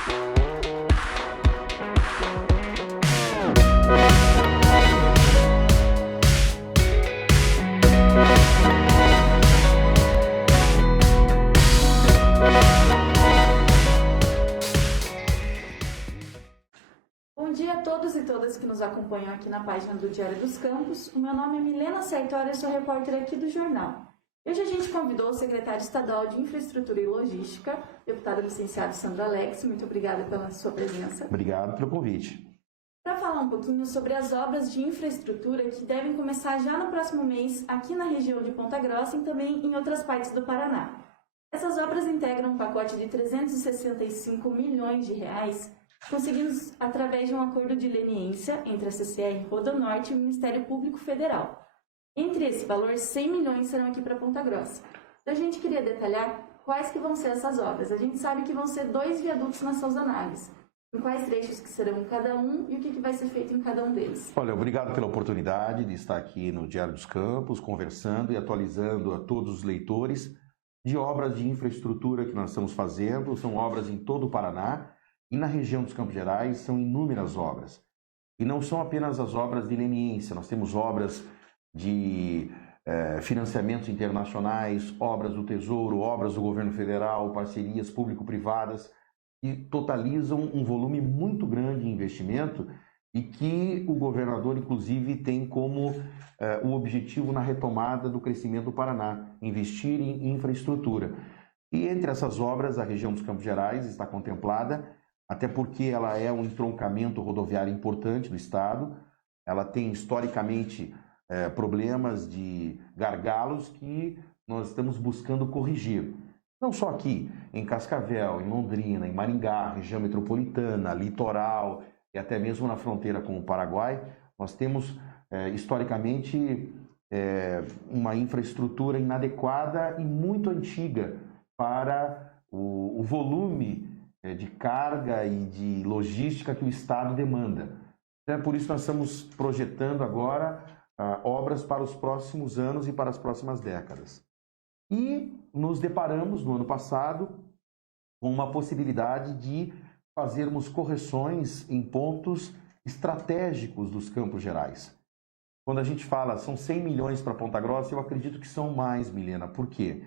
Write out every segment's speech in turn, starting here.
Bom dia a todos e todas que nos acompanham aqui na página do Diário dos Campos. O meu nome é Milena Sertório, eu sou repórter aqui do jornal. Hoje a gente convidou o secretário estadual de Infraestrutura e Logística, deputado licenciado Sandro Alex. Muito obrigada pela sua presença. Obrigado pelo convite. Para falar um pouquinho sobre as obras de infraestrutura que devem começar já no próximo mês aqui na região de Ponta Grossa e também em outras partes do Paraná. Essas obras integram um pacote de 365 milhões de reais conseguidos através de um acordo de leniência entre a CCR Rodonorte e o Ministério Público Federal. Entre esse valor, 100 milhões serão aqui para Ponta Grossa. Então, a gente queria detalhar quais que vão ser essas obras. A gente sabe que vão ser 2 viadutos na Souza Naves. Em quais trechos que serão cada um e o que vai ser feito em cada um deles? Olha, obrigado pela oportunidade de estar aqui no Diário dos Campos, conversando e atualizando a todos os leitores de obras de infraestrutura que nós estamos fazendo. São obras em todo o Paraná. E na região dos Campos Gerais são inúmeras obras. E não são apenas as obras de leniência, nós temos obras de financiamentos internacionais, obras do Tesouro, obras do Governo Federal, parcerias público-privadas, que totalizam um volume muito grande de investimento e que o governador, inclusive, tem como o objetivo na retomada do crescimento do Paraná, investir em infraestrutura. E entre essas obras, a região dos Campos Gerais está contemplada, até porque ela é um entroncamento rodoviário importante do estado. Ela tem historicamente problemas de gargalos que nós estamos buscando corrigir. Não só aqui, em Cascavel, em Londrina, em Maringá, região metropolitana, litoral e até mesmo na fronteira com o Paraguai, nós temos historicamente uma infraestrutura inadequada e muito antiga para o volume de carga e de logística que o Estado demanda. Então, é por isso que nós estamos projetando agora obras para os próximos anos e para as próximas décadas. E nos deparamos no ano passado com uma possibilidade de fazermos correções em pontos estratégicos dos Campos Gerais. Quando a gente fala são 100 milhões para Ponta Grossa, eu acredito que são mais, Milena. Por quê?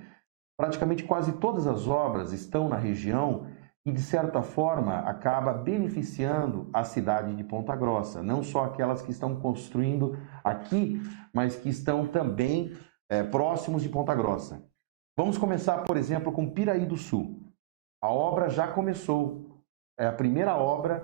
Praticamente quase todas as obras estão na região e, de certa forma, acaba beneficiando a cidade de Ponta Grossa, não só aquelas que estão construindo aqui, mas que estão também próximos de Ponta Grossa. Vamos começar, por exemplo, com Piraí do Sul. A obra já começou, é a primeira obra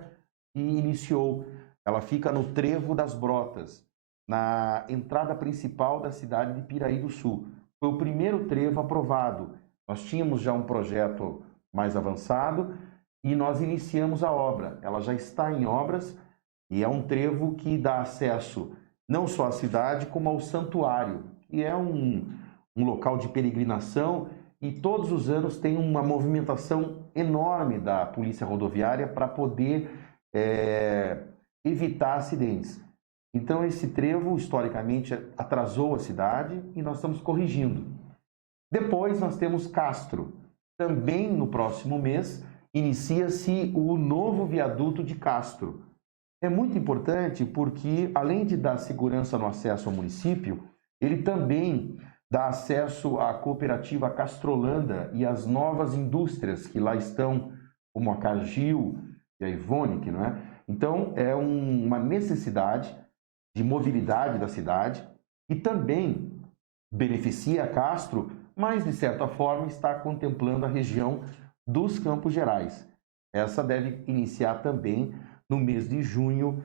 que iniciou. Ela fica no Trevo das Brotas, na entrada principal da cidade de Piraí do Sul. Foi o primeiro trevo aprovado. Nós tínhamos já um projeto mais avançado e nós iniciamos a obra. Ela já está em obras e é um trevo que dá acesso não só à cidade como ao santuário, que é um local de peregrinação e todos os anos tem uma movimentação enorme da Polícia Rodoviária para poder evitar acidentes. Então esse trevo historicamente atrasou a cidade e nós estamos corrigindo. Depois nós temos Castro. Também no próximo mês inicia-se o novo viaduto de Castro. É muito importante porque, além de dar segurança no acesso ao município, ele também dá acesso à cooperativa Castrolanda e às novas indústrias que lá estão, como a Cargill e a Evonik, não é? Então, é uma necessidade de mobilidade da cidade e também beneficia Castro, mas, de certa forma, está contemplando a região dos Campos Gerais. Essa deve iniciar também no mês de junho,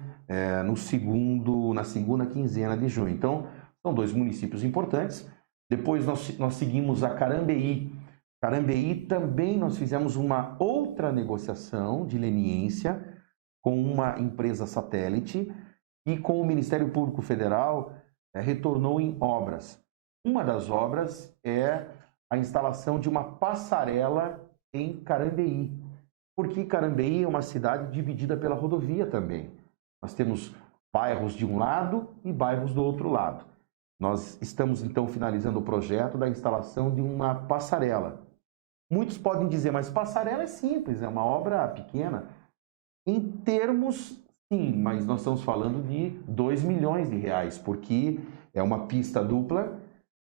na segunda quinzena de junho. Então, são 2 municípios importantes. Depois nós seguimos a Carambeí. Carambeí também nós fizemos uma outra negociação de leniência com uma empresa satélite e com o Ministério Público Federal retornou em obras. Uma das obras é a instalação de uma passarela em Carambeí, porque Carambeí é uma cidade dividida pela rodovia também. Nós temos bairros de um lado e bairros do outro lado. Nós estamos, então, finalizando o projeto da instalação de uma passarela. Muitos podem dizer, mas passarela é simples, é uma obra pequena. Em termos, sim, mas nós estamos falando de 2 milhões de reais, porque é uma pista dupla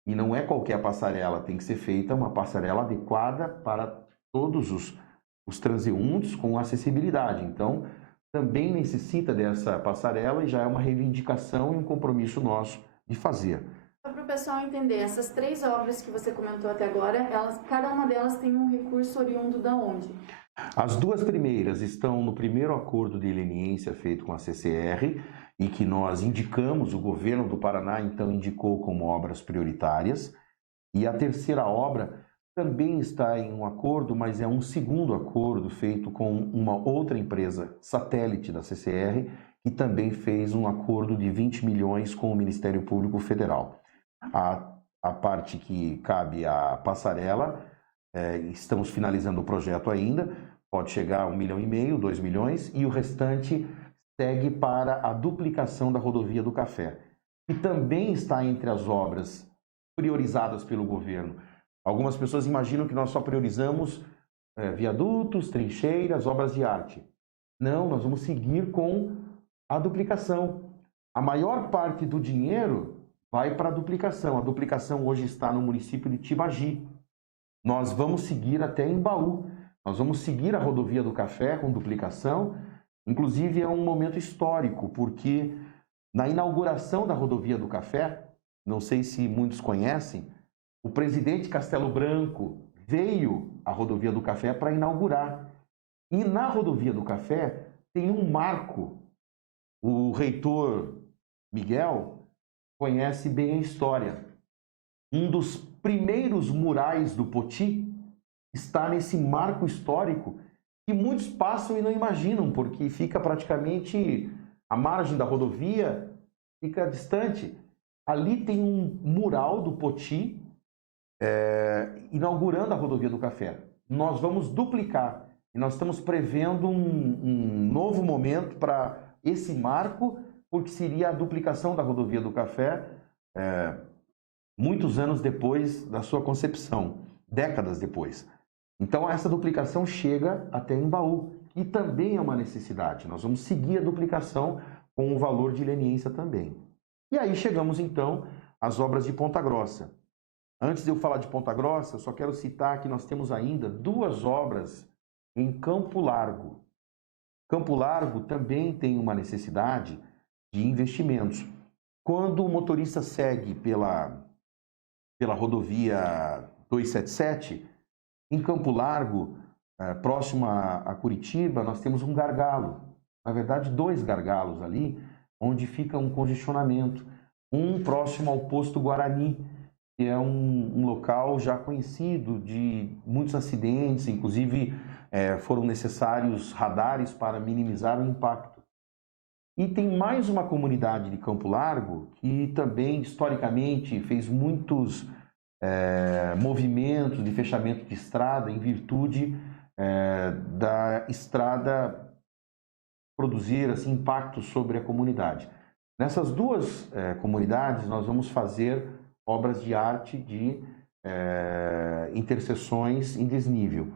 e não é qualquer passarela, tem que ser feita uma passarela adequada para todos os transeuntes com acessibilidade. Então, também necessita dessa passarela e já é uma reivindicação e um compromisso nosso de fazer. Para o pessoal entender, essas 3 obras que você comentou até agora, cada uma delas tem um recurso oriundo da onde? As 2 primeiras estão no primeiro acordo de leniência feito com a CCR e que nós indicamos, o governo do Paraná então indicou como obras prioritárias. E a terceira obra também está em um acordo, mas é um segundo acordo feito com uma outra empresa satélite da CCR, que também fez um acordo de 20 milhões com o Ministério Público Federal. A parte que cabe à passarela, estamos finalizando o projeto ainda, pode chegar a 1,5 milhão, 2 milhões, e o restante segue para a duplicação da rodovia do Café, que também está entre as obras priorizadas pelo governo. Algumas pessoas imaginam que nós só priorizamos viadutos, trincheiras, obras de arte. Não, nós vamos seguir com a duplicação. A maior parte do dinheiro vai para a duplicação. A duplicação hoje está no município de Tibagi. Nós vamos seguir até Embaú. Nós vamos seguir a rodovia do Café com duplicação. Inclusive é um momento histórico, porque na inauguração da rodovia do Café, não sei se muitos conhecem, o presidente Castelo Branco veio à rodovia do Café para inaugurar. E na rodovia do Café tem um marco. O reitor Miguel conhece bem a história. Um dos primeiros murais do Poti está nesse marco histórico que muitos passam e não imaginam, porque fica praticamente à margem da rodovia, fica distante. Ali tem um mural do Poti inaugurando a rodovia do Café. Nós vamos duplicar e nós estamos prevendo um novo momento para esse marco, porque seria a duplicação da rodovia do Café muitos anos depois da sua concepção, décadas depois. Então essa duplicação chega até Embaú, que também é uma necessidade. Nós vamos seguir a duplicação com o valor de leniência também. E aí chegamos então às obras de Ponta Grossa. Antes de eu falar de Ponta Grossa, eu só quero citar que nós temos ainda 2 obras em Campo Largo. Campo Largo também tem uma necessidade de investimentos. Quando o motorista segue pela rodovia 277, em Campo Largo, próximo a Curitiba, nós temos um gargalo. Na verdade, 2 gargalos ali, onde fica um congestionamento. Um próximo ao posto Guarani, que é um local já conhecido de muitos acidentes, inclusive foram necessários radares para minimizar o impacto. E tem mais uma comunidade de Campo Largo que também, historicamente, fez muitos movimentos de fechamento de estrada em virtude da estrada produzir assim, impacto sobre a comunidade. Nessas 2 comunidades, nós vamos fazer obras de arte de interseções em desnível.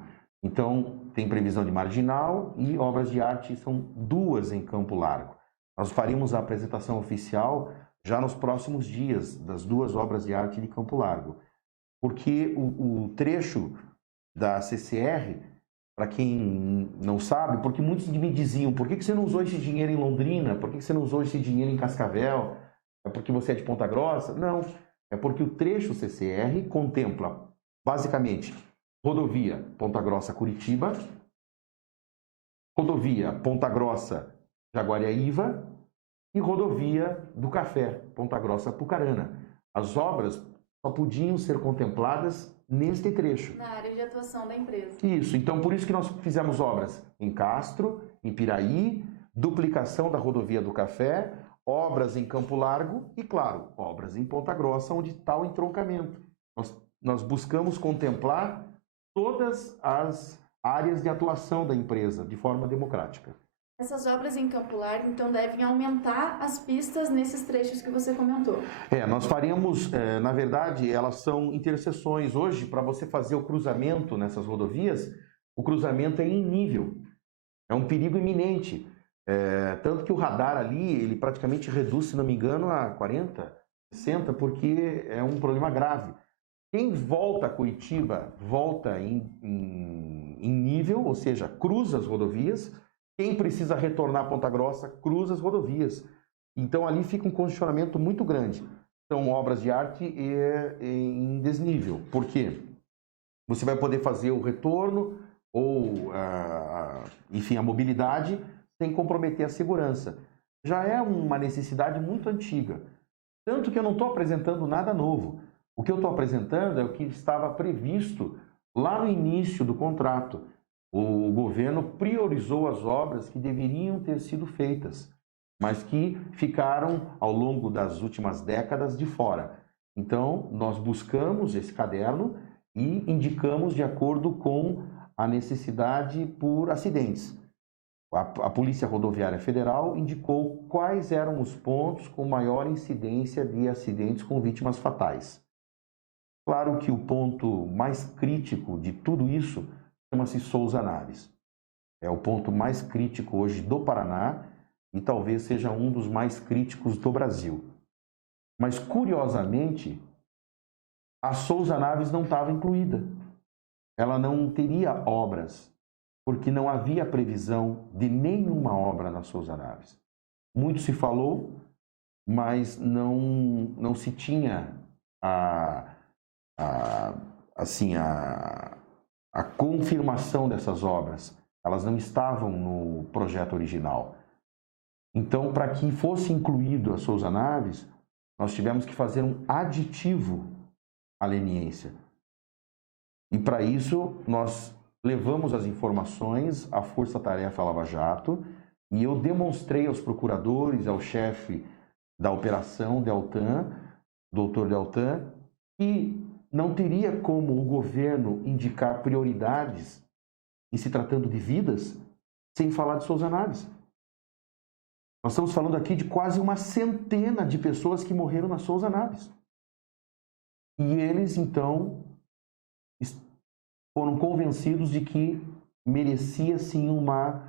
Então, tem previsão de marginal e obras de arte são 2 em Campo Largo. Nós faremos a apresentação oficial já nos próximos dias das 2 obras de arte de Campo Largo. Porque o trecho da CCR, para quem não sabe, porque muitos me diziam, por que você não usou esse dinheiro em Londrina? Por que você não usou esse dinheiro em Cascavel? É porque você é de Ponta Grossa? Não, é porque o trecho CCR contempla, basicamente, rodovia Ponta Grossa-Curitiba, rodovia Ponta Grossa-Jaguariaíva e rodovia do Café, Ponta Grossa-Pucarana. As obras só podiam ser contempladas neste trecho. Na área de atuação da empresa. Isso, então por isso que nós fizemos obras em Castro, em Piraí, duplicação da rodovia do Café, obras em Campo Largo e, claro, obras em Ponta Grossa, onde está o entroncamento. Nós buscamos contemplar todas as áreas de atuação da empresa de forma democrática. Essas obras em Campo Largo, então, devem aumentar as pistas nesses trechos que você comentou. Nós faríamos, na verdade, elas são interseções. Hoje, para você fazer o cruzamento nessas rodovias, o cruzamento é em nível. É um perigo iminente. Tanto que o radar ali, ele praticamente reduz, se não me engano, a 40, 60, porque é um problema grave. Quem volta a Curitiba, volta em nível, ou seja, cruza as rodovias. Quem precisa retornar a Ponta Grossa, cruza as rodovias. Então ali fica um congestionamento muito grande. São obras de arte em desnível. Por quê? Você vai poder fazer o retorno ou, enfim, a mobilidade sem comprometer a segurança. Já é uma necessidade muito antiga. Tanto que eu não estou apresentando nada novo. O que eu estou apresentando é o que estava previsto lá no início do contrato. O governo priorizou as obras que deveriam ter sido feitas, mas que ficaram ao longo das últimas décadas de fora. Então, nós buscamos esse caderno e indicamos de acordo com a necessidade por acidentes. A Polícia Rodoviária Federal indicou quais eram os pontos com maior incidência de acidentes com vítimas fatais. Claro que o ponto mais crítico de tudo isso chama-se Souza Naves. É o ponto mais crítico hoje do Paraná e talvez seja um dos mais críticos do Brasil. Mas, curiosamente, a Souza Naves não estava incluída. Ela não teria obras, porque não havia previsão de nenhuma obra na Souza Naves. Muito se falou, mas não se tinha a confirmação dessas obras. Elas não estavam no projeto original. Então, para que fosse incluído a Souza Naves, nós tivemos que fazer um aditivo à leniência. E para isso, nós levamos as informações à Força Tarefa Lava Jato e eu demonstrei aos procuradores, ao chefe da operação Deltan, doutor Deltan, que não teria como o governo indicar prioridades em se tratando de vidas sem falar de Souza Naves. Nós estamos falando aqui de quase uma centena de pessoas que morreram na Souza Naves. E eles, então, foram convencidos de que merecia, sim, uma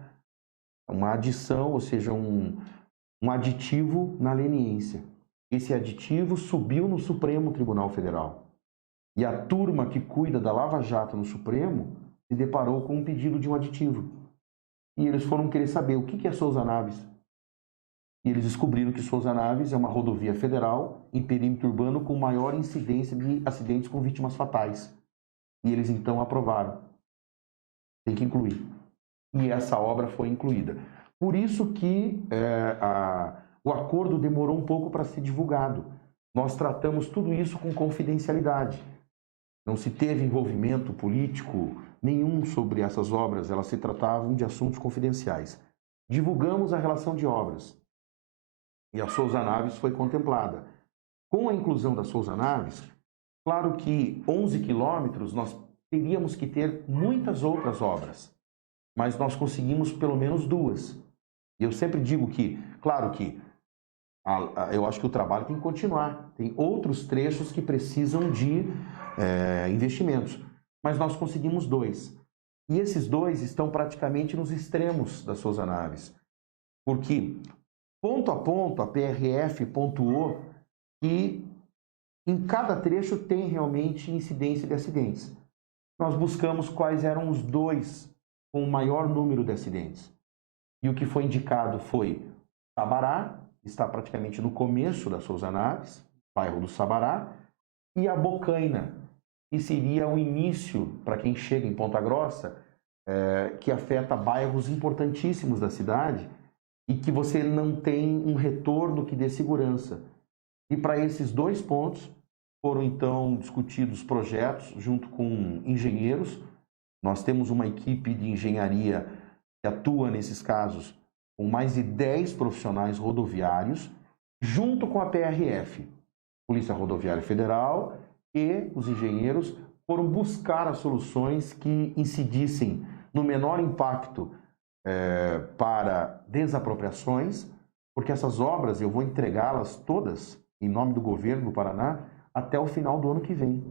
adição, ou seja, um aditivo na leniência. Esse aditivo subiu no Supremo Tribunal Federal. E a turma que cuida da Lava Jato no Supremo se deparou com um pedido de um aditivo. E eles foram querer saber o que é Souza Naves. E eles descobriram que Souza Naves é uma rodovia federal em perímetro urbano com maior incidência de acidentes com vítimas fatais. E eles então aprovaram. Tem que incluir. E essa obra foi incluída. Por isso que o acordo demorou um pouco para ser divulgado. Nós tratamos tudo isso com confidencialidade. Não se teve envolvimento político nenhum sobre essas obras, elas se tratavam de assuntos confidenciais. Divulgamos a relação de obras e a Souza Naves foi contemplada. Com a inclusão da Souza Naves, claro que 11 quilômetros nós teríamos que ter muitas outras obras, mas nós conseguimos pelo menos 2. E eu sempre digo que, claro que eu acho que o trabalho tem que continuar. Tem outros trechos que precisam de investimentos. Mas nós conseguimos 2. E esses 2 estão praticamente nos extremos da Souza Naves. Porque, ponto a ponto, a PRF pontuou que em cada trecho tem realmente incidência de acidentes. Nós buscamos quais eram os 2 com o maior número de acidentes. E o que foi indicado foi Sabará, está praticamente no começo da Souza Naves, bairro do Sabará, e a Bocaina, que seria o início, para quem chega em Ponta Grossa, que afeta bairros importantíssimos da cidade e que você não tem um retorno que dê segurança. E para esses 2 pontos foram então discutidos projetos junto com engenheiros. Nós temos uma equipe de engenharia que atua nesses casos com mais de 10 profissionais rodoviários, junto com a PRF, Polícia Rodoviária Federal, e os engenheiros foram buscar as soluções que incidissem no menor impacto para desapropriações, porque essas obras eu vou entregá-las todas, em nome do governo do Paraná, até o final do ano que vem.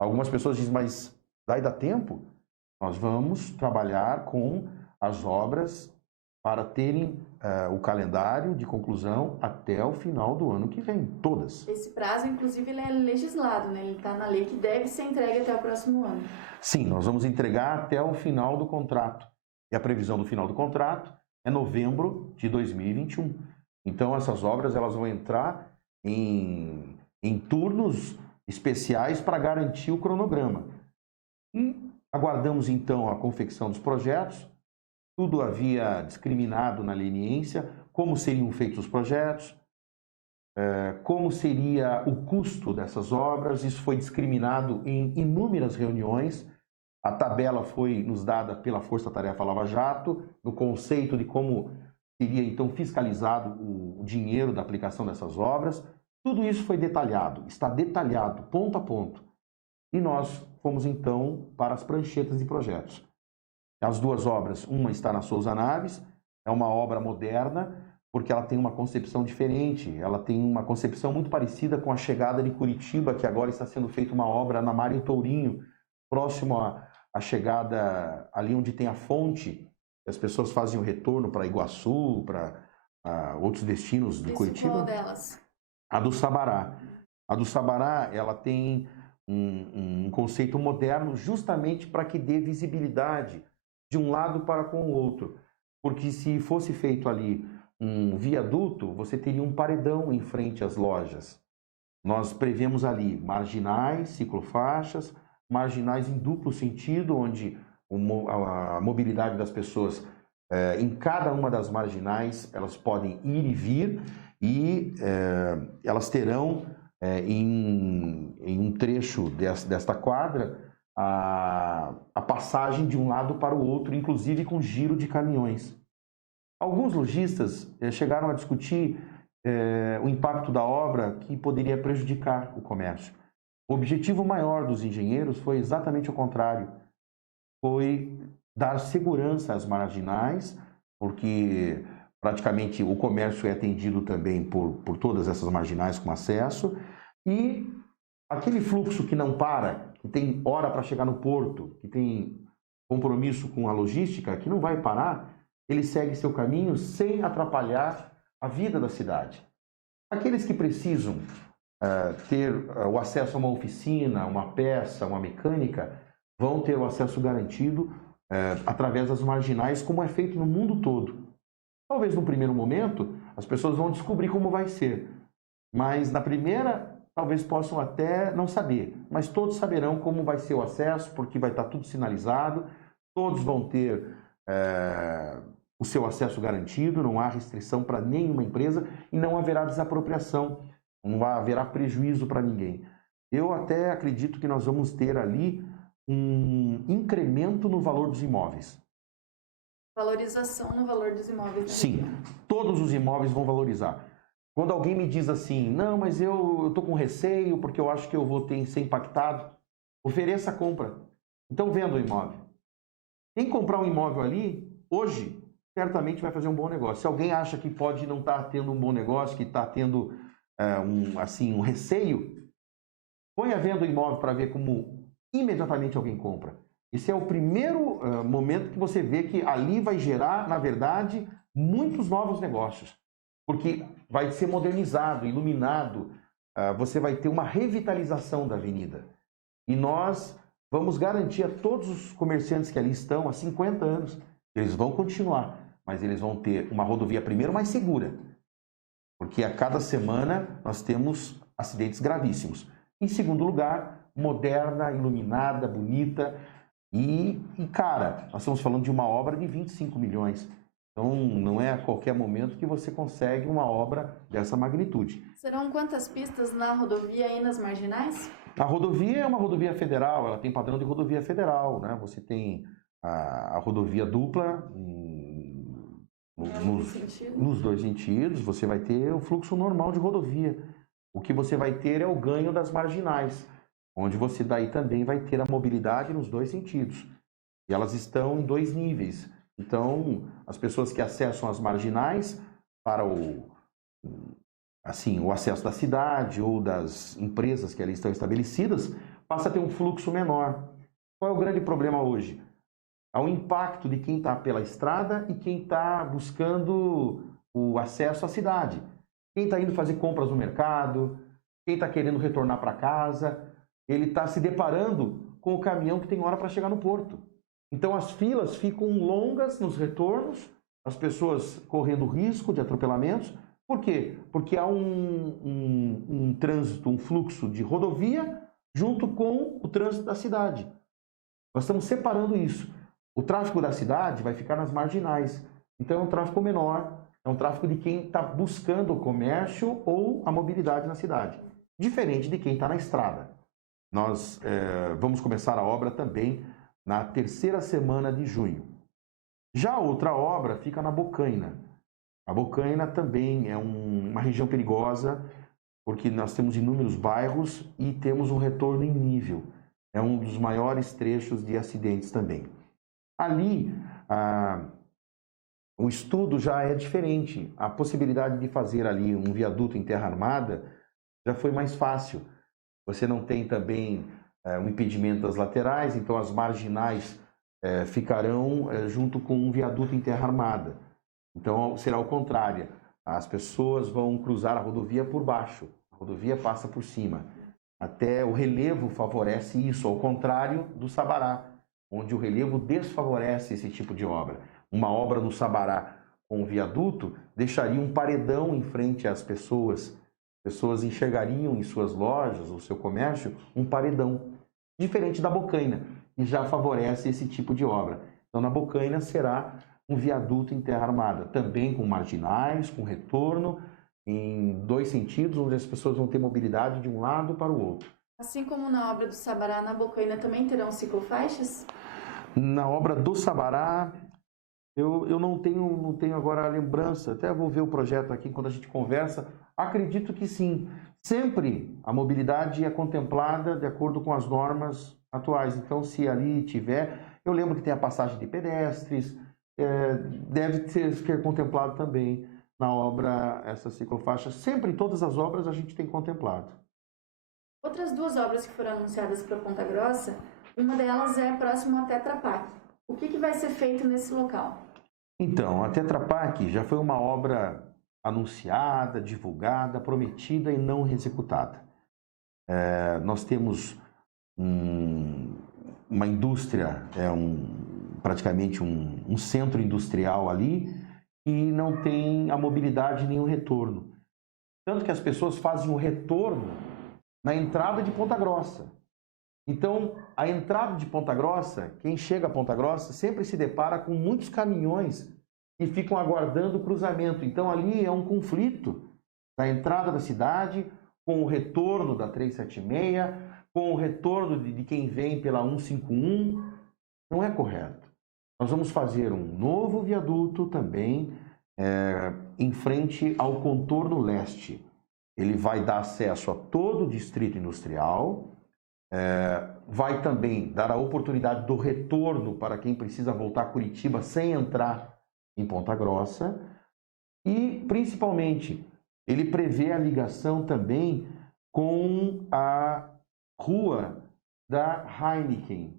Algumas pessoas dizem, mas daí dá tempo? Nós vamos trabalhar com as obras para terem o calendário de conclusão até o final do ano que vem, todas. Esse prazo, inclusive, ele é legislado, né? Ele está na lei que deve ser entregue até o próximo ano. Sim, nós vamos entregar até o final do contrato. E a previsão do final do contrato é novembro de 2021. Então, essas obras elas vão entrar em turnos especiais para garantir o cronograma. E aguardamos, então, a confecção dos projetos. Tudo havia discriminado na leniência, como seriam feitos os projetos, como seria o custo dessas obras. Isso foi discriminado em inúmeras reuniões. A tabela foi nos dada pela Força Tarefa Lava Jato, no conceito de como seria, então, fiscalizado o dinheiro da aplicação dessas obras. Tudo isso foi detalhado, está detalhado, ponto a ponto. E nós fomos, então, para as pranchetas de projetos. As duas obras, uma está na Souza Naves, é uma obra moderna, porque ela tem uma concepção diferente, ela tem uma concepção muito parecida com a chegada de Curitiba, que agora está sendo feita uma obra na Mário Tourinho, próximo à chegada ali onde tem a fonte, as pessoas fazem o retorno para Iguaçu, para outros destinos de Curitiba. Qual delas? A do Sabará. A do Sabará, ela tem um conceito moderno justamente para que dê visibilidade de um lado para com o outro. Porque se fosse feito ali um viaduto, você teria um paredão em frente às lojas. Nós prevemos ali marginais, ciclofaixas, marginais em duplo sentido, onde a mobilidade das pessoas em cada uma das marginais, elas podem ir e vir e elas terão em um trecho desta quadra a passagem de um lado para o outro, inclusive com giro de caminhões. Alguns lojistas chegaram a discutir o impacto da obra que poderia prejudicar o comércio. O objetivo maior dos engenheiros foi exatamente o contrário, foi dar segurança às marginais, porque praticamente o comércio é atendido também por todas essas marginais com acesso, e aquele fluxo que não para, que tem hora para chegar no porto, que tem compromisso com a logística, que não vai parar, ele segue seu caminho sem atrapalhar a vida da cidade. Aqueles que precisam ter o acesso a uma oficina, uma peça, uma mecânica, vão ter o acesso garantido através das marginais, como é feito no mundo todo. Talvez no primeiro momento as pessoas vão descobrir como vai ser, mas na primeira talvez possam até não saber, mas todos saberão como vai ser o acesso, porque vai estar tudo sinalizado, todos vão ter o seu acesso garantido, não há restrição para nenhuma empresa e não haverá desapropriação, não haverá prejuízo para ninguém. Eu até acredito que nós vamos ter ali um incremento no valor dos imóveis. Valorização no valor dos imóveis. Sim, todos os imóveis vão valorizar. Quando alguém me diz assim, não, mas eu estou com receio porque eu acho que eu vou ser impactado, ofereça a compra. Então venda o imóvel. Quem comprar um imóvel ali, hoje, certamente vai fazer um bom negócio. Se alguém acha que pode não estar tendo um bom negócio, que está tendo um receio, põe a venda o imóvel para ver como imediatamente alguém compra. Esse é o primeiro momento que você vê que ali vai gerar, na verdade, muitos novos negócios. Porque vai ser modernizado, iluminado, você vai ter uma revitalização da avenida. E nós vamos garantir a todos os comerciantes que ali estão há 50 anos, eles vão continuar, mas eles vão ter uma rodovia, primeiro, mais segura. Porque a cada semana nós temos acidentes gravíssimos. Em segundo lugar, moderna, iluminada, bonita. E, cara, nós estamos falando de uma obra de 25 milhões. Então, não é a qualquer momento que você consegue uma obra dessa magnitude. Serão quantas pistas na rodovia e nas marginais? A rodovia é uma rodovia federal, ela tem padrão de rodovia federal, né? Você tem a rodovia dupla nos dois sentidos, você vai ter o fluxo normal de rodovia. O que você vai ter é o ganho das marginais, onde você daí também vai ter a mobilidade nos dois sentidos. E elas estão em dois níveis. Então, as pessoas que acessam as marginais para o acesso da cidade ou das empresas que ali estão estabelecidas, passa a ter um fluxo menor. Qual é o grande problema hoje? Há um impacto de quem está pela estrada e quem está buscando o acesso à cidade. Quem está indo fazer compras no mercado, quem está querendo retornar para casa, ele está se deparando com o caminhão que tem hora para chegar no porto. Então as filas ficam longas nos retornos, as pessoas correndo risco de atropelamentos. Por quê? Porque há um trânsito, um fluxo de rodovia junto com o trânsito da cidade. Nós estamos separando isso. O tráfego da cidade vai ficar nas marginais. Então é um tráfego menor, é um tráfego de quem está buscando o comércio ou a mobilidade na cidade. Diferente de quem está na estrada. Nós vamos começar a obra também na 3ª semana de junho. Já a outra obra fica na Bocaina. A Bocaina também é uma região perigosa, porque nós temos inúmeros bairros e temos um retorno em nível. É um dos maiores trechos de acidentes também. Ali, o estudo já é diferente. A possibilidade de fazer ali um viaduto em terra armada já foi mais fácil. Você não tem também um impedimento das laterais, então as marginais ficarão junto com um viaduto em terra armada. Então será o contrário. As pessoas vão cruzar a rodovia por baixo, a rodovia passa por cima. Até o relevo favorece isso, ao contrário do Sabará, onde o relevo desfavorece esse tipo de obra. Uma obra no Sabará com um viaduto deixaria um paredão em frente às pessoas. As pessoas enxergariam em suas lojas, ou seu comércio, um paredão. Diferente da Bocaina, que já favorece esse tipo de obra. Então, na Bocaina será um viaduto em terra armada, também com marginais, com retorno, em 2 sentidos, onde as pessoas vão ter mobilidade de um lado para o outro. Assim como na obra do Sabará, na Bocaina também terão ciclofaixas? Na obra do Sabará, eu não tenho agora a lembrança, até vou ver o projeto aqui quando a gente conversa. Acredito que sim. Sempre a mobilidade é contemplada de acordo com as normas atuais. Então, se ali tiver... Eu lembro que tem a passagem de pedestres, deve ser contemplado também na obra essa ciclofaixa. Sempre em todas as obras a gente tem contemplado. Outras 2 obras que foram anunciadas para Ponta Grossa, uma delas é próximo a Tetra Pak. O que vai ser feito nesse local? Então, a Tetra Pak já foi uma obra anunciada, divulgada, prometida e não executada. Nós temos uma indústria, praticamente um centro industrial ali, e não tem a mobilidade nem o retorno. Tanto que as pessoas fazem o retorno na entrada de Ponta Grossa. Então, a entrada de Ponta Grossa, quem chega a Ponta Grossa sempre se depara com muitos caminhões que ficam aguardando o cruzamento. Então, ali é um conflito da entrada da cidade com o retorno da 376, com o retorno de quem vem pela 151. Não é correto. Nós vamos fazer um novo viaduto também em frente ao contorno leste. Ele vai dar acesso a todo o distrito industrial, vai também dar a oportunidade do retorno para quem precisa voltar a Curitiba sem entrar em Ponta Grossa e, principalmente, ele prevê a ligação também com a rua da Heineken.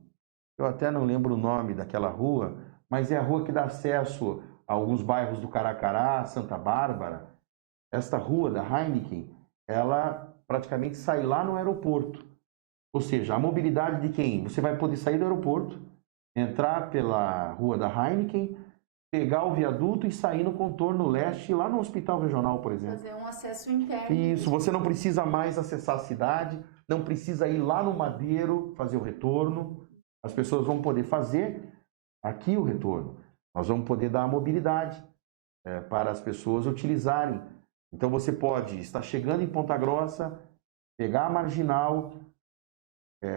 Eu até não lembro o nome daquela rua, mas é a rua que dá acesso a alguns bairros do Caracará, Santa Bárbara. Esta rua da Heineken, ela praticamente sai lá no aeroporto. Ou seja, a mobilidade de quem? Você vai poder sair do aeroporto, entrar pela rua da Heineken, pegar o viaduto e sair no contorno leste, lá no Hospital Regional, por exemplo. Fazer um acesso interno. Isso, você não precisa mais acessar a cidade, não precisa ir lá no Madeiro fazer o retorno. As pessoas vão poder fazer aqui o retorno. Nós vamos poder dar a mobilidade para as pessoas utilizarem. Então você pode estar chegando em Ponta Grossa, pegar a marginal,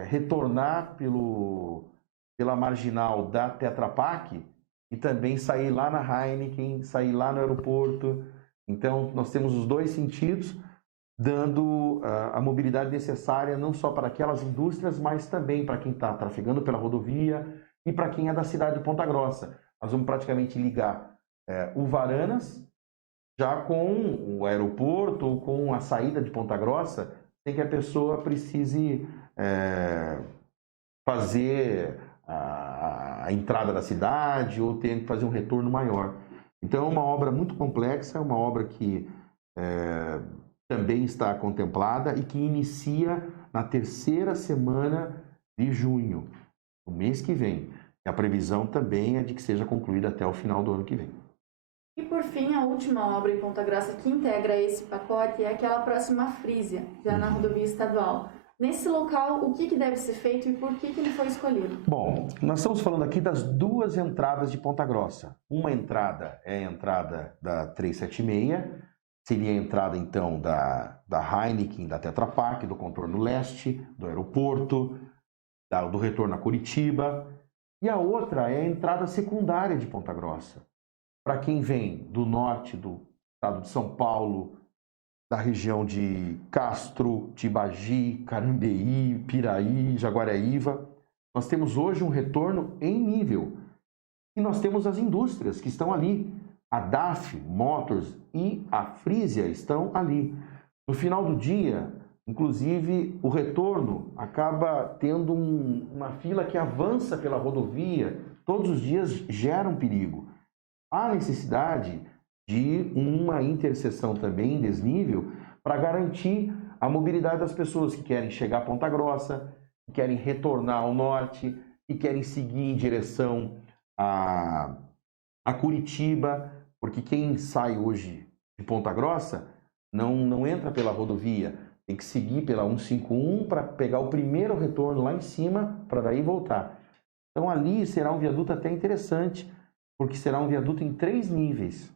retornar pela marginal da Tetra Pak e também sair lá na Heineken, sair lá no aeroporto. Então nós temos os 2 sentidos, dando a mobilidade necessária não só para aquelas indústrias, mas também para quem está trafegando pela rodovia e para quem é da cidade de Ponta Grossa. nós vamos praticamente ligar o Varanas já com o aeroporto ou com a saída de Ponta Grossa, sem que a pessoa precise fazer a entrada da cidade ou tenha que fazer um retorno maior. Então é uma obra muito complexa, é uma obra que também está contemplada e que inicia na terceira semana de junho, no mês que vem. A previsão também é de que seja concluída até o final do ano que vem. E por fim, a última obra em Ponta Grossa que integra esse pacote é aquela próxima à Frísia, já na rodovia estadual. Nesse local, o que deve ser feito e por que ele foi escolhido? Bom, nós estamos falando aqui das duas entradas de Ponta Grossa. Uma entrada é a entrada da 376, seria a entrada então da Heineken, da Tetra Pak, do contorno leste, do aeroporto, do retorno a Curitiba. E a outra é a entrada secundária de Ponta Grossa. Para quem vem do norte do estado de São Paulo, da região de Castro, Tibagi, Carambeí, Piraí, Jaguaraíva, nós temos hoje um retorno em nível. E nós temos as indústrias que estão ali. A DAF Motors e a Frísia estão ali. No final do dia, inclusive, o retorno acaba tendo uma fila que avança pela rodovia. Todos os dias gera um perigo. Há necessidade de uma interseção também em desnível para garantir a mobilidade das pessoas que querem chegar a Ponta Grossa, que querem retornar ao norte, que querem seguir em direção a Curitiba, porque quem sai hoje de Ponta Grossa não entra pela rodovia, tem que seguir pela 151 para pegar o primeiro retorno lá em cima, para daí voltar. Então ali será um viaduto até interessante, porque será um viaduto em 3 níveis.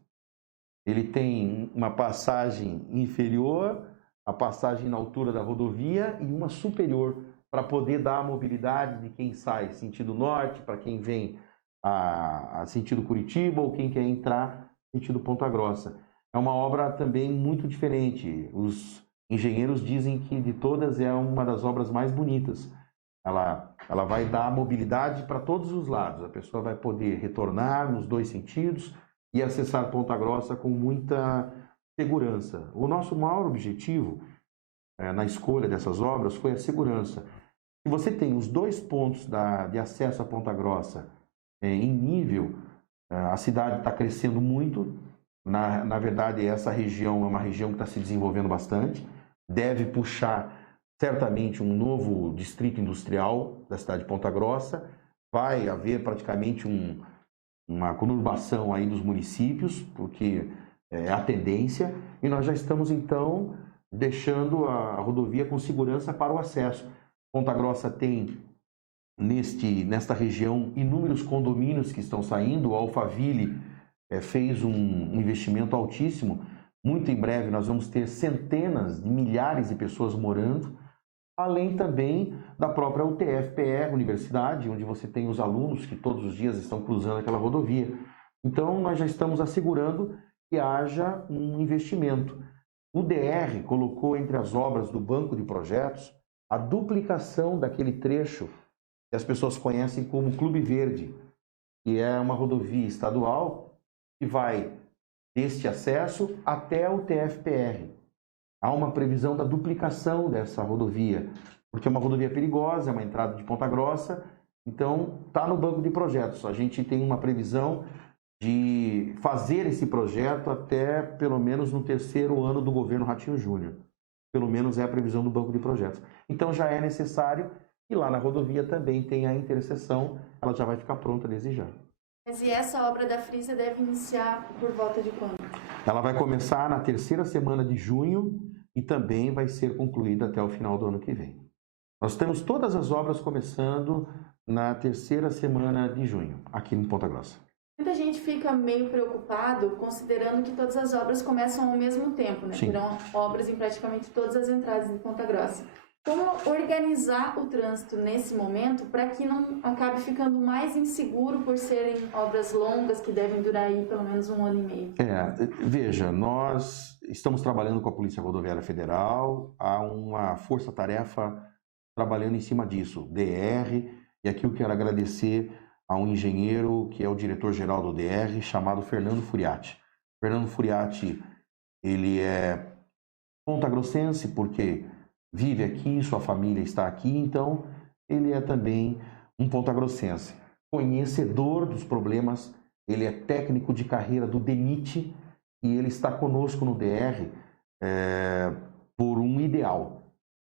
Ele tem uma passagem inferior, a passagem na altura da rodovia e uma superior, para poder dar a mobilidade de quem sai sentido norte, para quem vem a sentido Curitiba ou quem quer entrar sentido Ponta Grossa. É uma obra também muito diferente. Os engenheiros dizem que de todas é uma das obras mais bonitas. Ela vai dar mobilidade para todos os lados. A pessoa vai poder retornar nos 2 sentidos e acessar Ponta Grossa com muita segurança. O nosso maior objetivo na escolha dessas obras foi a segurança. Se você tem os 2 pontos de acesso a Ponta Grossa em nível, a cidade está crescendo muito. Na verdade, essa região é uma região que está se desenvolvendo bastante. Deve puxar certamente um novo distrito industrial da cidade de Ponta Grossa. Vai haver praticamente uma conurbação aí dos municípios, porque é a tendência. E nós já estamos, então, deixando a rodovia com segurança para o acesso. Ponta Grossa tem, nesta região, inúmeros condomínios que estão saindo. O Alphaville fez um investimento altíssimo. Muito em breve nós vamos ter centenas de milhares de pessoas morando, além também da própria UTF-PR, Universidade, onde você tem os alunos que todos os dias estão cruzando aquela rodovia. Então nós já estamos assegurando que haja um investimento. O DR colocou entre as obras do banco de projetos a duplicação daquele trecho que as pessoas conhecem como Clube Verde, que é uma rodovia estadual que vai deste acesso até o TFPR. Há uma previsão da duplicação dessa rodovia, porque é uma rodovia perigosa, é uma entrada de Ponta Grossa, então está no banco de projetos. A gente tem uma previsão de fazer esse projeto até pelo menos no 3º ano do governo Ratinho Júnior. Pelo menos é a previsão do banco de projetos. Então já é necessário que lá na rodovia também tenha a interseção, ela já vai ficar pronta desde já. Mas e essa obra da Frísia deve iniciar por volta de quando? Ela vai começar na 3ª semana de junho e também vai ser concluída até o final do ano que vem. Nós temos todas as obras começando na 3ª semana de junho, aqui em Ponta Grossa. Muita gente fica meio preocupado, considerando que todas as obras começam ao mesmo tempo, né? Sim. Serão obras em praticamente todas as entradas de Ponta Grossa. Como organizar o trânsito nesse momento para que não acabe ficando mais inseguro por serem obras longas que devem durar aí pelo menos 1 ano e meio? Veja, nós estamos trabalhando com a Polícia Rodoviária Federal, há uma força-tarefa trabalhando em cima disso, DR, e aqui eu quero agradecer a um engenheiro que é o diretor-geral do DR, chamado Fernando Furiati. Fernando Furiati, ele é pontagrossense porque vive aqui, sua família está aqui, então ele é também um pontagrossense. Conhecedor dos problemas, ele é técnico de carreira do DENIT e ele está conosco no DR por um ideal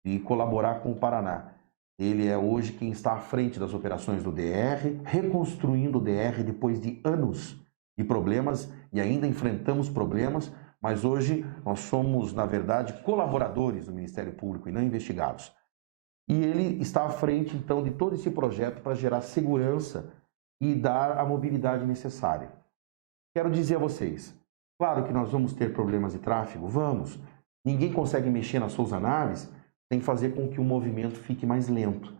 de colaborar com o Paraná. Ele é hoje quem está à frente das operações do DR, reconstruindo o DR depois de anos de problemas e ainda enfrentamos problemas, mas hoje nós somos, na verdade, colaboradores do Ministério Público e não investigados. E ele está à frente, então, de todo esse projeto para gerar segurança e dar a mobilidade necessária. Quero dizer a vocês, claro que nós vamos ter problemas de tráfego, vamos. Ninguém consegue mexer nas Souza Naves sem fazer com que o movimento fique mais lento.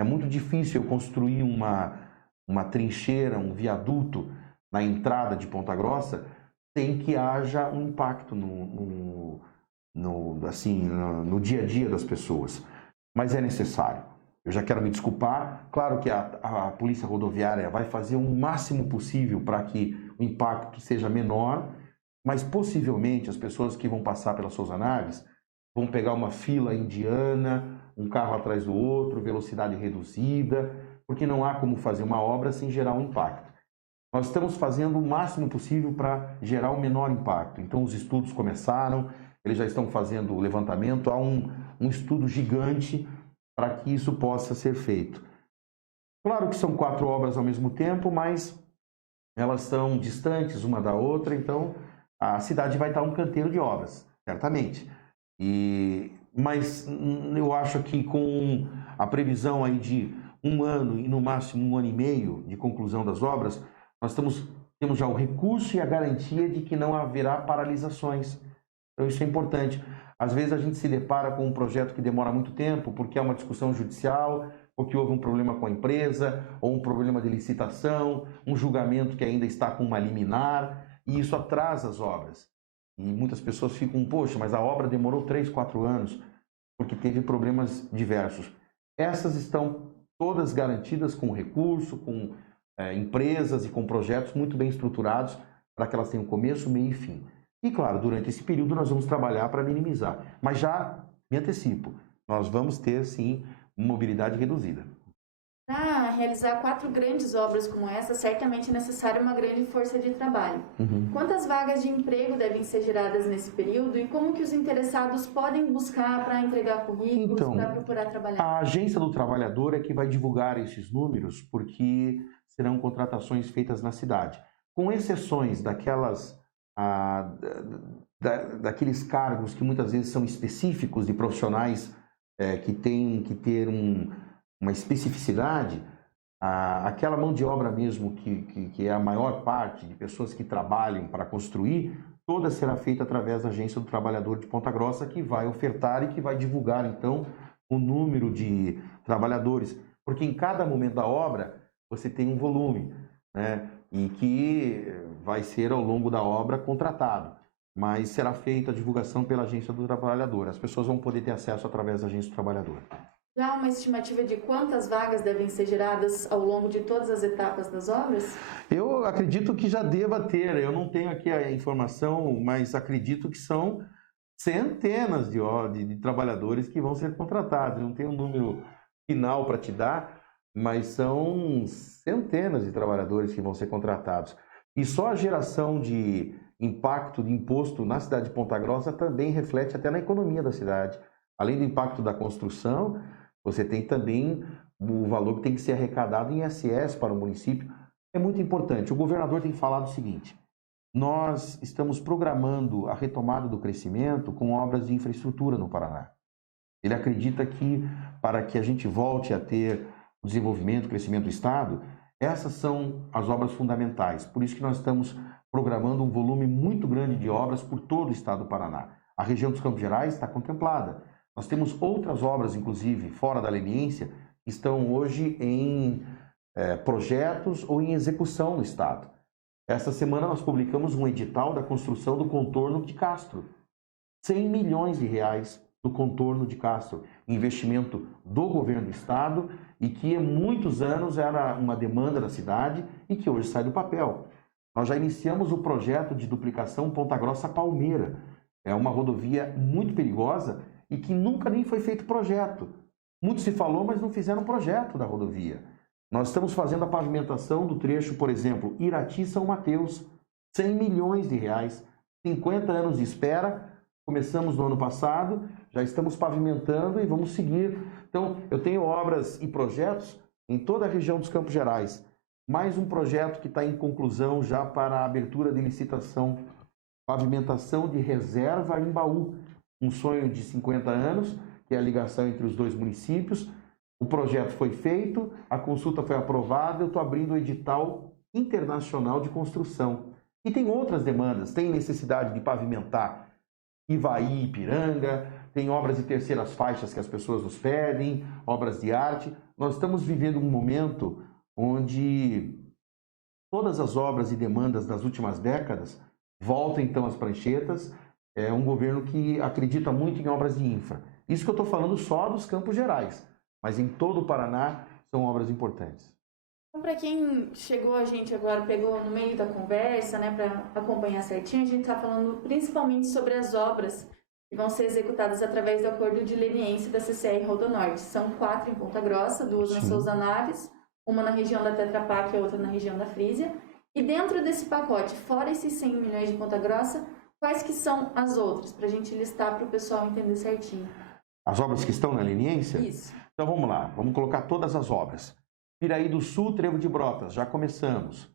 É muito difícil eu construir uma trincheira, um viaduto na entrada de Ponta Grossa sem que haja um impacto no dia a dia das pessoas. Mas é necessário. Eu já quero me desculpar. Claro que a Polícia Rodoviária vai fazer o máximo possível para que o impacto seja menor, mas possivelmente as pessoas que vão passar pelas Souza Naves vão pegar uma fila indiana, um carro atrás do outro, velocidade reduzida, porque não há como fazer uma obra sem gerar um impacto. Nós estamos fazendo o máximo possível para gerar o menor impacto. Então os estudos começaram, eles já estão fazendo o levantamento, há um estudo gigante para que isso possa ser feito. Claro que são 4 obras ao mesmo tempo, mas elas estão distantes uma da outra, então a cidade vai estar um canteiro de obras, certamente. Mas eu acho que com a previsão aí de 1 ano e no máximo 1 ano e meio de conclusão das obras, nós temos já o recurso e a garantia de que não haverá paralisações. Então isso é importante. Às vezes a gente se depara com um projeto que demora muito tempo porque é uma discussão judicial, porque houve um problema com a empresa, ou um problema de licitação, um julgamento que ainda está com uma liminar, e isso atrasa as obras. E muitas pessoas ficam, poxa, mas a obra demorou 3, 4 anos, porque teve problemas diversos. Essas estão todas garantidas com recurso, com empresas e com projetos muito bem estruturados para que elas tenham começo, meio e fim. E claro, durante esse período nós vamos trabalhar para minimizar. Mas já me antecipo, nós vamos ter sim mobilidade reduzida. Para realizar 4 grandes obras como essa, certamente é necessária uma grande força de trabalho. Quantas vagas de emprego devem ser geradas nesse período e como que os interessados podem buscar para entregar currículos, para procurar trabalhar? A Agência do Trabalhador é que vai divulgar esses números, porque serão contratações feitas na cidade. Com exceções daqueles cargos que muitas vezes são específicos de profissionais que têm que ter uma especificidade, aquela mão de obra mesmo que é a maior parte de pessoas que trabalham para construir, toda será feita através da Agência do Trabalhador de Ponta Grossa, que vai ofertar e que vai divulgar, então, o número de trabalhadores. Porque em cada momento da obra, você tem um volume, né? E que vai ser ao longo da obra contratado. Mas será feita a divulgação pela Agência do Trabalhador. As pessoas vão poder ter acesso através da Agência do Trabalhador. Já há uma estimativa de quantas vagas devem ser geradas ao longo de todas as etapas das obras? Eu acredito que já deva ter. Eu não tenho aqui a informação, mas acredito que são centenas de trabalhadores que vão ser contratados. Eu não tenho um número final para te dar, mas são centenas de trabalhadores que vão ser contratados. E só a geração de impacto de imposto na cidade de Ponta Grossa também reflete até na economia da cidade. Além do impacto da construção, você tem também o valor que tem que ser arrecadado em ISS para o município. É muito importante. O governador tem falado o seguinte: nós estamos programando a retomada do crescimento com obras de infraestrutura no Paraná. Ele acredita que, para que a gente volte a ter o desenvolvimento, o crescimento do Estado, essas são as obras fundamentais. Por isso que nós estamos programando um volume muito grande de obras por todo o Estado do Paraná. A região dos Campos Gerais está contemplada. Nós temos outras obras, inclusive, fora da leniência, que estão hoje em projetos ou em execução no Estado. Essa semana nós publicamos um edital da construção do contorno de Castro. 100 milhões de reais. no contorno de Castro. Investimento do governo do estado e que há muitos anos era uma demanda da cidade e que hoje sai do papel. Nós já iniciamos o projeto de duplicação Ponta Grossa-Palmeira. É uma rodovia muito perigosa e que nunca nem foi feito projeto. Muito se falou, mas não fizeram projeto da rodovia. Nós estamos fazendo a pavimentação do trecho, por exemplo, Irati-São Mateus, 100 milhões de reais, 50 anos de espera, começamos no ano passado, já estamos pavimentando e vamos seguir. Então, eu tenho obras e projetos em toda a região dos Campos Gerais. Mais um projeto que está em conclusão já para a abertura de licitação, pavimentação de reserva em Baú, um sonho de 50 anos, que é a ligação entre os dois municípios. O projeto foi feito, a consulta foi aprovada, eu estou abrindo o edital internacional de construção. E tem outras demandas, tem necessidade de pavimentar Ivaí, Ipiranga, tem obras de terceiras faixas que as pessoas nos pedem, obras de arte. Nós estamos vivendo um momento onde todas as obras e demandas das últimas décadas voltam então às pranchetas. É um governo que acredita muito em obras de infra. Isso que eu estou falando só dos Campos Gerais, mas em todo o Paraná são obras importantes. Então, para quem chegou a gente agora, pegou no meio da conversa, né, para acompanhar certinho, a gente está falando principalmente sobre as obras que vão ser executadas através do acordo de leniência da CCR Rodonorte. São 4 em Ponta Grossa, 2 na Souza Naves, uma na região da Tetra Pak e outra na região da Frísia. E dentro desse pacote, fora esses 100 milhões de Ponta Grossa, quais que são as outras? Para a gente listar para o pessoal entender certinho. As obras que estão na leniência? Isso. Então vamos lá, vamos colocar todas as obras. Piraí do Sul, Trevo de Brotas, já começamos.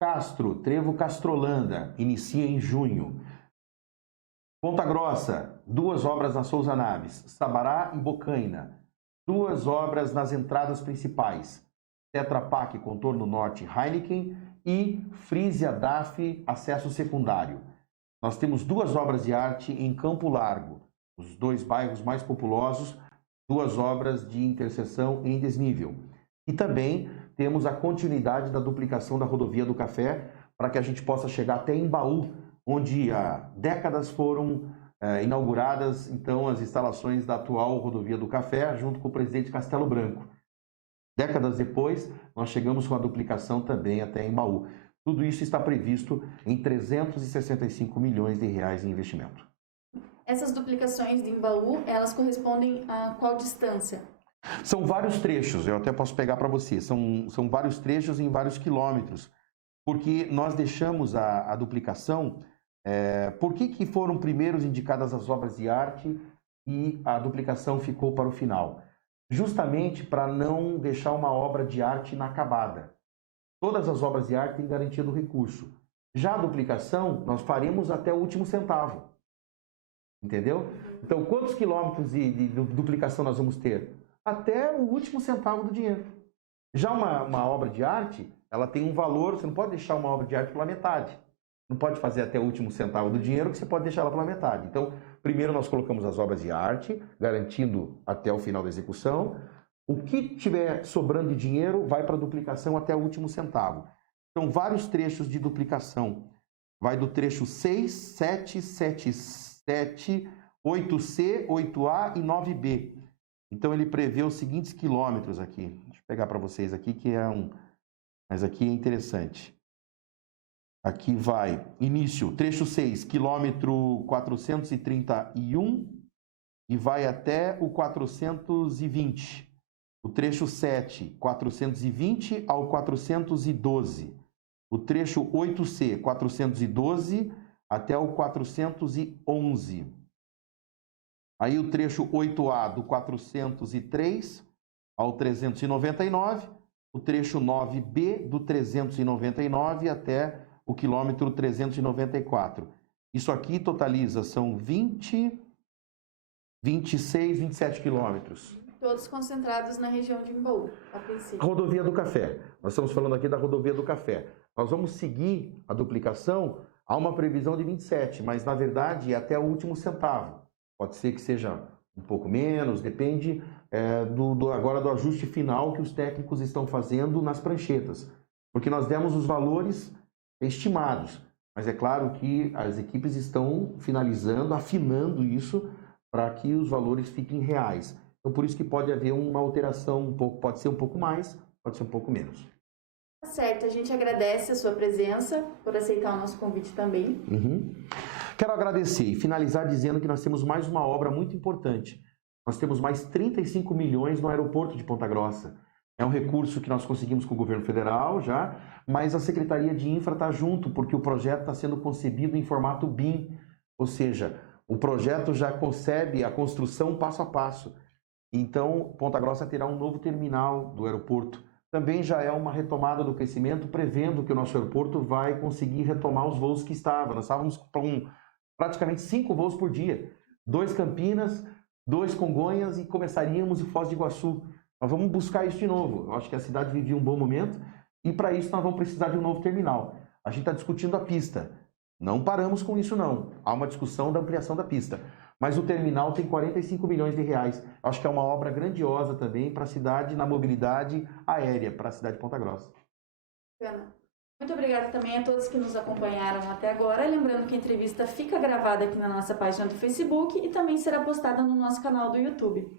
Castro, Trevo Castrolanda, inicia em junho. Ponta Grossa, 2 obras na Souza Naves, Sabará e Bocaina. 2 obras nas entradas principais, Tetra Pak, Contorno Norte, Heineken e Frísia DAF, acesso secundário. Nós temos 2 obras de arte em Campo Largo, os 2 bairros mais populosos, 2 obras de interseção em desnível. E também temos a continuidade da duplicação da rodovia do Café para que a gente possa chegar até Embaú, onde há décadas foram inauguradas então as instalações da atual rodovia do Café, junto com o presidente Castelo Branco. Décadas depois, nós chegamos com a duplicação também até Embaú. Tudo isso está previsto em 365 milhões de reais em investimento. Essas duplicações de Embaú, elas correspondem a qual distância? São vários trechos, eu até posso pegar para você, são vários trechos em vários quilômetros, porque nós deixamos a duplicação. Por que foram primeiros indicadas as obras de arte e a duplicação ficou para o final? Justamente para não deixar uma obra de arte inacabada. Todas as obras de arte têm garantia do recurso. Já a duplicação, nós faremos até o último centavo. Entendeu? Então, quantos quilômetros de duplicação nós vamos ter? Até o último centavo do dinheiro. Já uma obra de arte, ela tem um valor, você não pode deixar uma obra de arte pela metade. Não pode fazer até o último centavo do dinheiro, que você pode deixar ela pela metade. Então, primeiro nós colocamos as obras de arte, garantindo até o final da execução. O que tiver sobrando de dinheiro vai para a duplicação até o último centavo. São vários trechos de duplicação. Vai do trecho 6, 7, 7, 7, 8C, 8A e 9B. Então ele prevê os seguintes quilômetros aqui. Deixa eu pegar para vocês aqui, que é mas aqui é interessante. Aqui vai, início, trecho 6, quilômetro 431 e vai até o 420. O trecho 7, 420 ao 412. O trecho 8C, 412 até o 411. Aí o trecho 8A do 403 ao 399, o trecho 9B do 399 até o quilômetro 394. Isso aqui totaliza, são 20, 26, 27 quilômetros. Todos concentrados na região de Embaú, a princípio. Rodovia do Café. Nós estamos falando aqui da Rodovia do Café. Nós vamos seguir a duplicação, há uma previsão de 27, mas na verdade é até o último centavo. Pode ser que seja um pouco menos, depende agora do ajuste final que os técnicos estão fazendo nas pranchetas. Porque nós demos os valores estimados, mas é claro que as equipes estão finalizando, afinando isso para que os valores fiquem reais. Então, por isso que pode haver uma alteração pode ser um pouco mais, pode ser um pouco menos. Tá certo, a gente agradece a sua presença, por aceitar o nosso convite também. Quero agradecer e finalizar dizendo que nós temos mais uma obra muito importante. Nós temos mais 35 milhões no aeroporto de Ponta Grossa. É um recurso que nós conseguimos com o governo federal já, mas a Secretaria de Infra está junto, porque o projeto está sendo concebido em formato BIM, ou seja, o projeto já concebe a construção passo a passo. Então, Ponta Grossa terá um novo terminal do aeroporto. Também já é uma retomada do crescimento, prevendo que o nosso aeroporto vai conseguir retomar os voos que estavam. Nós estávamos com praticamente 5 voos por dia. 2 Campinas, 2 Congonhas e começaríamos em Foz do Iguaçu. Nós vamos buscar isso de novo. Eu acho que a cidade vivia um bom momento e para isso nós vamos precisar de um novo terminal. A gente está discutindo a pista. Não paramos com isso não. Há uma discussão da ampliação da pista. Mas o terminal tem 45 milhões de reais. Acho que é uma obra grandiosa também para a cidade na mobilidade aérea, para a cidade de Ponta Grossa. Bacana. Muito obrigada também a todos que nos acompanharam até agora. Lembrando que a entrevista fica gravada aqui na nossa página do Facebook e também será postada no nosso canal do YouTube.